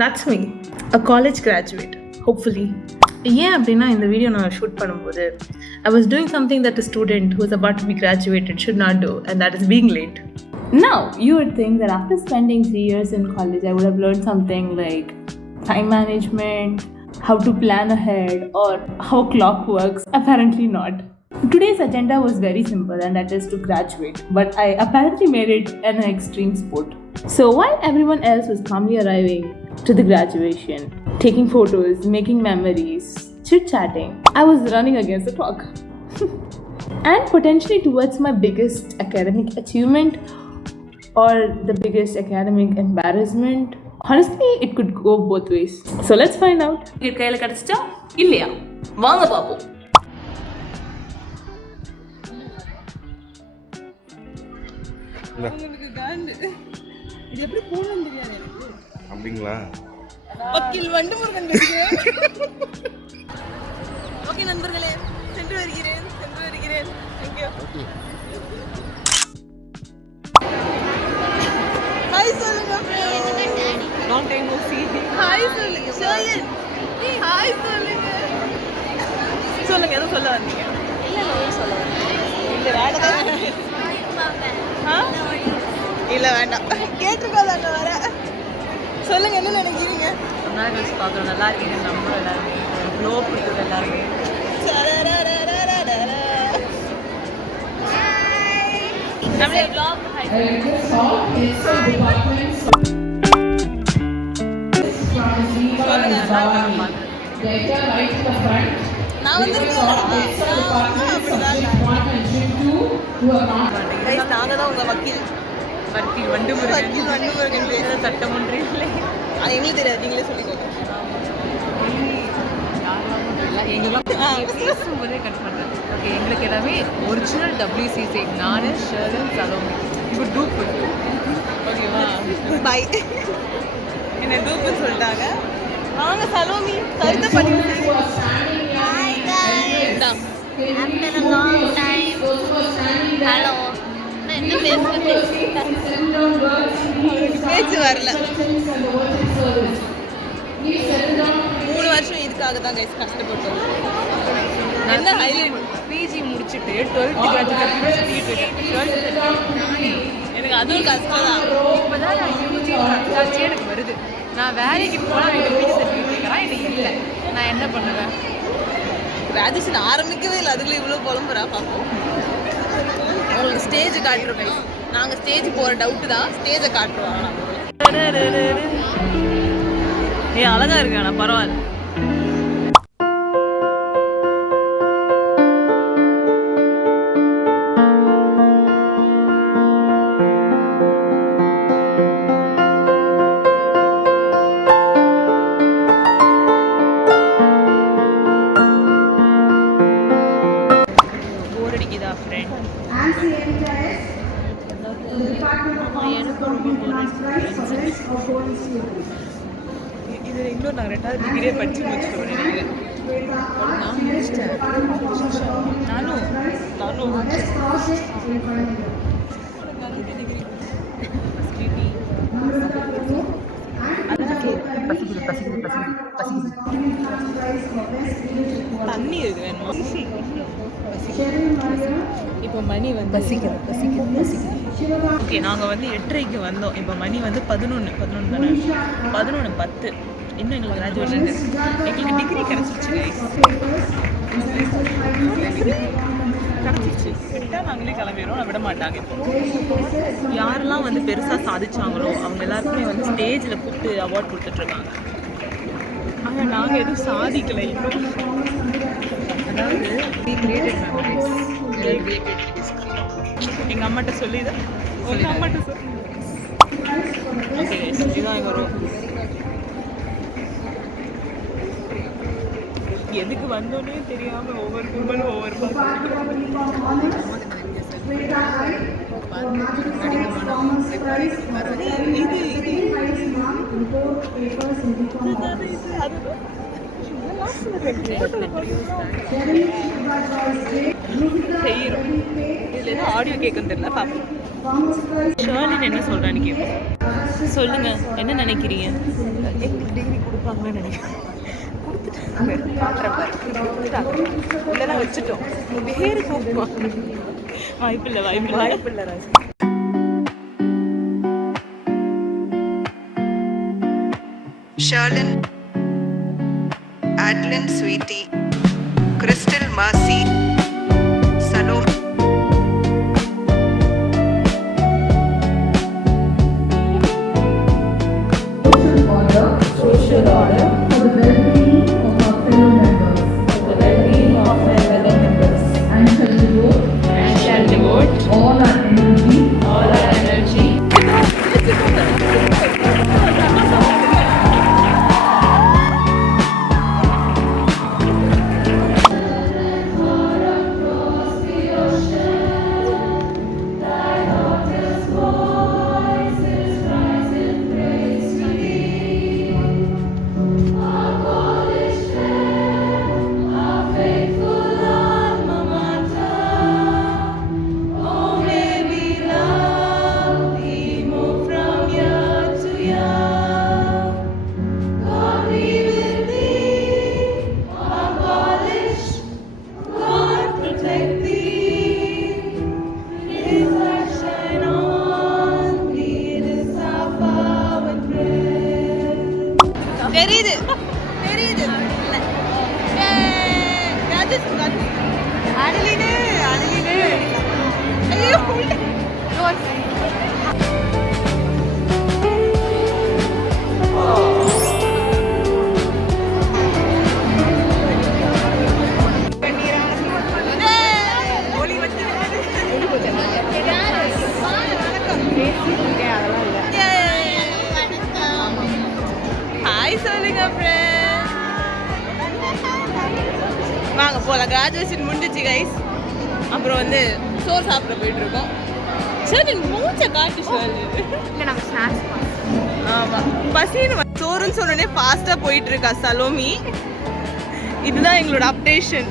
That's me, a college graduate, hopefully. ஏன் அப்படின்னா இந்த வீடியோ நான் ஷூட் பண்ணும்போது I was doing something that a student who is about to be graduated should not do, and that is being late. Now, you would think that after spending 3 years in college, I would have learned something like time management, how to plan ahead, or how clock works. Apparently not. Today's agenda was very simple, and that is to graduate, but I apparently made it an extreme sport. So while everyone else was calmly arriving to the graduation, taking photos, making memories, chit-chatting, I was running against the clock. And potentially towards my biggest academic achievement or the biggest academic embarrassment. Honestly, it could go both ways. So let's find out. கையில கிடைச்சிட்டா இல்லையா வாங்க பாப்போம். உங்களுக்கு காண்டு இது எப்படி போகணும்னு தெரியாது எனக்கு. அப்படிங்களா? வக்கீல் வண்டுமுருகன் பேசுகிறேன். ஓகே நண்பர்களே, சென்று வருகிறேன். Thank you. ஹாய் சொல்லுங்க. Long time no see. Hi சொல்லுங்க. ஷோயன். ஹாய் சொல்லுங்க. சொல்லுங்க எதை சொல்ல வந்தீங்க? இல்ல சொல்ல வந்தீங்க. இல்ல வேண்டாம். இல்லை வேண்டாம் கேட்டிருக்கோம் அங்கே வர சொல்லுங்க என்ன நினைக்கிறீங்க? சொன்னாங்க கழிச்சு பார்க்குறோம். நல்லா இருக்கீங்க நம்மளும் எல்லாருமே க்ளோ கொடுக்குறது எல்லாருமே. நான் வந்து நாங்க தான் உங்க வக்கீல் வண்டுமுருகன் பேர் சட்டம் ஒன்று இல்லை. அது எங்களுக்கு தெரியாது, நீங்களே சொல்லிக்கோங்க. பேசும்போதே கட் பண்ணுறது. ஓகே, எங்களுக்கு எல்லாமே ஒரிஜினல் WCC. நானு ஷர்லன் சலோமி. இப்போ டூப் ஓகேவா? பாய். என்ன டூப்புன்னு சொல்லிட்டாங்க. வாங்க சலோமி கருத்தை பண்ணி பேச்சு வரல. 3 வருஷம் இதுக்காக தான் கைஸ் கஷ்டப்பட்டோம். என்ன ஹைலைட் பிஜி முடிச்சுட்டு 12th கிராஜுவேட் சுற்றிட்டு இருக்கேன். எனக்கு அதுவும் கஷ்டம் தான். இப்போதான் நான் யூஜி கஷ்டாச்சு எனக்கு வருது. நான் வேலைக்கு போனால் எனக்கு பிஜி சர்டிஃபிகேட் கேட்குறேன், எனக்கு இல்லை. நான் என்ன பண்ணுவேன்? கிராஜுவேஷன் ஆரம்பிக்கவே இல்லை, அதுக்குள்ள இவ்வளோ புலம்புறா. பார்ப்போம். உங்களுக்கு ஸ்டேஜ் காட்டுறோம் கைஸ். நாங்கள் ஸ்டேஜ் போகிற டவுட்டு தான், ஸ்டேஜை காட்டுருவாங்க. நீ அழகா இருக்கானா? பரவாயில்ல. போர் அடிக்குதா ஃப்ரெண்ட்? இது இன்னும் நான் 2வது டிகிரியே படிச்சு முடிச்சுட்டு நினைக்கிறேன். நான் முடிச்சிட்டேன். நானும் தண்ணி இருக்கு வேணுமா? இப்போ மணி வந்து பசிக்குது. ஓகே, நாங்கள் வந்து 8:30க்கு வந்தோம். இப்போ மணி வந்து 11 தானே, 11:10. இன்னும் எங்களுக்கு கிராஜுவேஷன் எங்களுக்கு டிகிரி கிடச்சிருச்சு கைஸ். கிடச்சிருச்சு. விட்டால் நாங்களே கிளம்பிடுவோம். நான் விட மாட்டாங்க. இப்போ யாரெல்லாம் வந்து பெருசாக சாதிச்சாங்களோ அவங்க எல்லாருக்குமே வந்து ஸ்டேஜில் கூப்பிட்டு அவார்ட் கொடுத்துட்ருக்காங்க. ஆனால் நாங்கள் எதுவும் சாதிக்கலை இன்னும். அதாவது எங்கள் அம்மாட்ட சொல்லிதான் உங்கள் அம்மாட்ட சொல்லி. ஓகே, இதுதான் எங்கள் வரும். எதுக்கு வந்தோன்னே தெரியாமல் ஒவ்வொரு கும்பலும் ஒவ்வொரு செய்யறோம். இதுல ஏதோ ஆடியோ கேட்கும் தெரியல. பாப்போம் ஷர்லின் என்ன சொல்றான்னு கேட்போம். சொல்லுங்க, என்ன நினைக்கிறீங்க? எங்களுக்கு டிகிரி கொடுப்பாங்கன்னு நினைக்கிறேன். கொடுத்துட்டாங்க, இல்லைன்னா வச்சுட்டோம். பேரு கூப்பிடுவாங்க. வாய்ப்பில்லை வாய்ப்பில்லை Raji. Sherlyn, Adeline Sweetie, Crystal Mercy, Salome. Social order for the well-being of our fellow members. And shall devote all our energy தெரியுது தெரியுது. அடலினு அடலினு ஐயோ சொல்லுங்க friends. வாங்க போலாம். கிராஜுவேஷன் முடிஞ்சிச்சு கைஸ். அப்புறம் வந்து சோறு சாப்பிட போயிட்டு இருக்கோம். சரி மூச்ச காட்டு சொல்லு. இல்ல நாங்க ஸ்நாக்ஸ் ஆமா பசின்னு சோறுன்னு சொன்னனே ஃபாஸ்டா போயிட்டு இருக்கா சலோமி. இதுதான் எங்களோட அப்டேஷன்.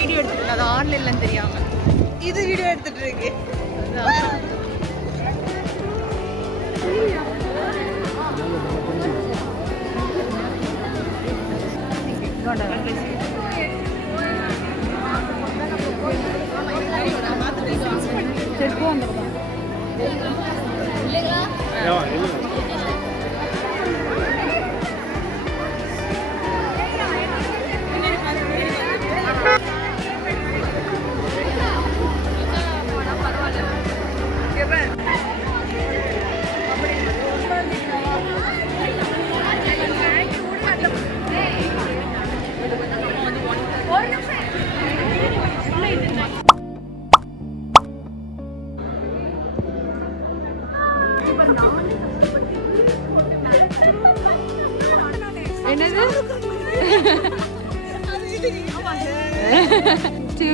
வீடியோ எடுத்துட்டு அது ஆன்லைன்ல தெரியாம இது வீடியோ எடுத்துட்டு இருக்கு. என்னது 2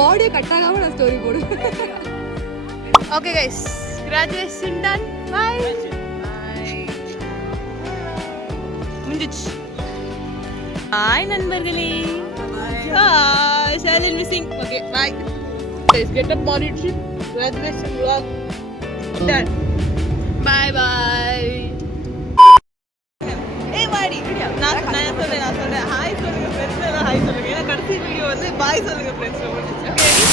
ஆடியோ கட் ஆகாம நான் ஸ்டோரி போடுவேன். Okay guys, graduation done. Bye முடிஞ்சிச்சு. ஹாய் நண்பர்களே. Shalyn missing. Okay, bye. Guys, get up on it. Graduation vlog done. Bye bye. Hey buddy. நான் சொல்றேன். ஹாய் சொல்லுங்க friends. ஹாய் சொல்லுங்க. ஏன்னா கடைசி வீடியோ வந்து பாய் சொல்லுங்க friends.